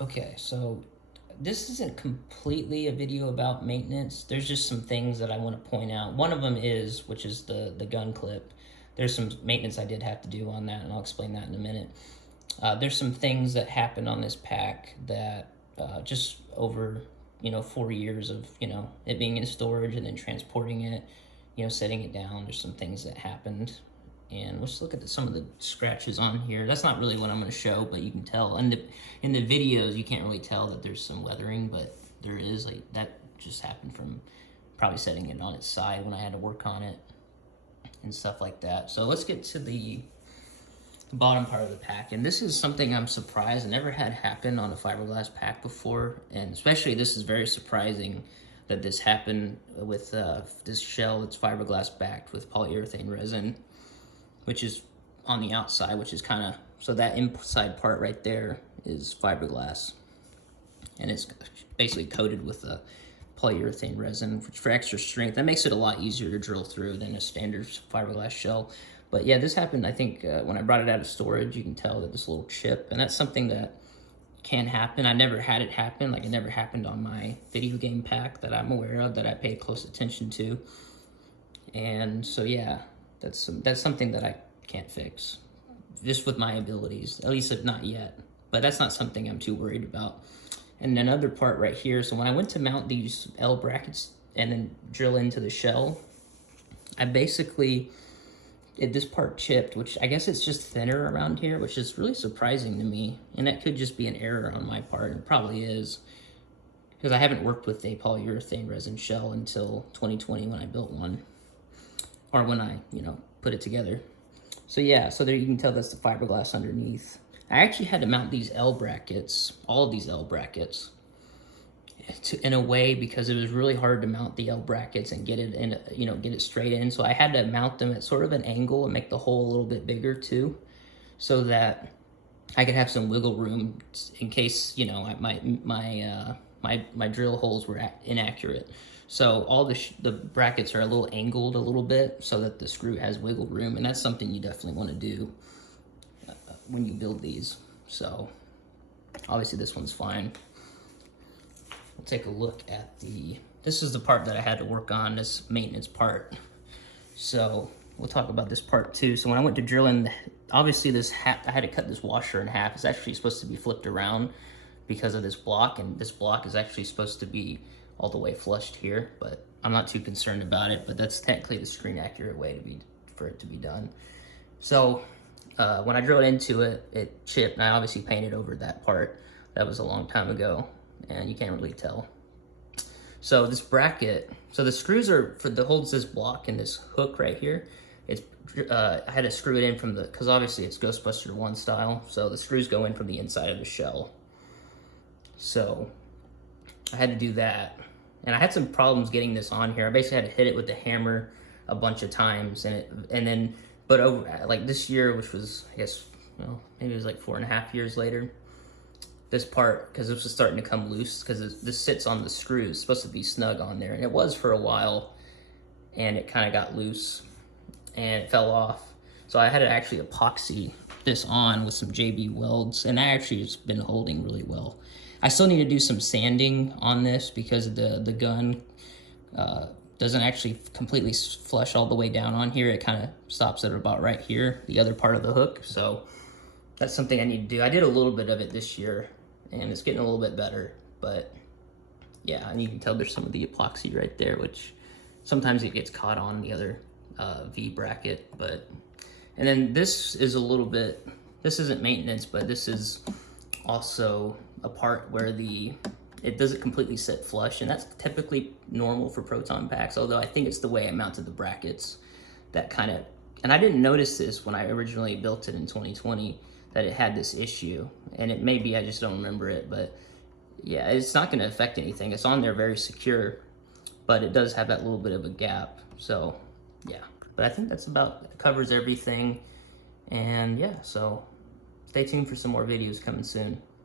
Okay, so this isn't completely a video about maintenance. There's just some things that I want to point out. One of them is, which is the gun clip. There's some maintenance I did have to do on that, and I'll explain that in a minute. There's some things that happened on this pack that just over 4 years of it being in storage and then transporting it, setting it down. There's some things that happened, and let's look at some of the scratches on here. That's not really what I'm going to show, but you can tell. And in the videos, you can't really tell that there's some weathering, but there is. Like, that just happened from probably setting it on its side when I had to work on it and stuff like that. So let's get to the bottom part of the pack. And this is something I'm surprised I never had happen on a fiberglass pack before. And especially this is very surprising that this happened with this shell that's fiberglass backed with polyurethane resin, which is on the outside, which is kind of, so that inside part right there is fiberglass. And it's basically coated with a polyurethane resin, which for extra strength, that makes it a lot easier to drill through than a standard fiberglass shell. But yeah, this happened, I think, when I brought it out of storage. You can tell that this little chip, and that's something that can happen. I never had it happen. Like, it never happened on my video game pack that I'm aware of, that I paid close attention to. And so yeah, that's something that I can't fix, just with my abilities, at least if not yet. But that's not something I'm too worried about. And another part right here, so when I went to mount these L brackets and then drill into the shell, I basically, this part chipped, which I guess it's just thinner around here, which is really surprising to me. And that could just be an error on my part, and it probably is, because I haven't worked with a polyurethane resin shell until 2020 when I built one, or when I, put it together. So yeah, so there you can tell that's the fiberglass underneath. I actually had to mount these L brackets, all of these L brackets, in a way, because it was really hard to mount the L brackets and get it in, get it straight in. So I had to mount them at sort of an angle and make the hole a little bit bigger too, so that I could have some wiggle room in case, my drill holes were inaccurate. So all the brackets are a little angled a little bit so that the screw has wiggle room, and that's something you definitely want to do when you build these. So obviously this one's fine. We'll take a look at this is the part that I had to work on, this maintenance part. So we'll talk about this part too. So when I went to drill in, obviously I had to cut this washer in half. It's actually supposed to be flipped around because of this block, and this block is actually supposed to be all the way flushed here, but I'm not too concerned about it. But that's technically the screen accurate way for it to be done. So when I drilled into it, it chipped, and I obviously painted over that part. That was a long time ago, and you can't really tell. So this bracket, so the screws are for the holds this block and this hook right here. It's I had to screw it in from because obviously it's Ghostbuster 1 style, so the screws go in from the inside of the shell. So I had to do that, and I had some problems getting this on here. I basically had to hit it with the hammer a bunch of times, but over like this year, which was, I guess, maybe it was like 4.5 years later, this part, because this was starting to come loose, because this sits on the screws, it's supposed to be snug on there, and it was for a while, and it kind of got loose and it fell off. So I had to actually epoxy this on with some JB welds, and that actually has been holding really well. I still need to do some sanding on this because the gun doesn't actually completely flush all the way down on here. It kind of stops at about right here, the other part of the hook. So that's something I need to do. I did a little bit of it this year, and it's getting a little bit better. But yeah, and you can tell there's some of the epoxy right there, which sometimes it gets caught on the other V bracket. And then this is a little bit, this isn't maintenance, but this is also a part where it doesn't completely sit flush, and that's typically normal for proton packs, although I think it's the way I mounted the brackets that kind of, and I didn't notice this when I originally built it in 2020, that it had this issue, and it may be I just don't remember it, but yeah, it's not going to affect anything. It's on there very secure, but it does have that little bit of a gap. So yeah, but I think that's about covers everything. And yeah, so stay tuned for some more videos coming soon.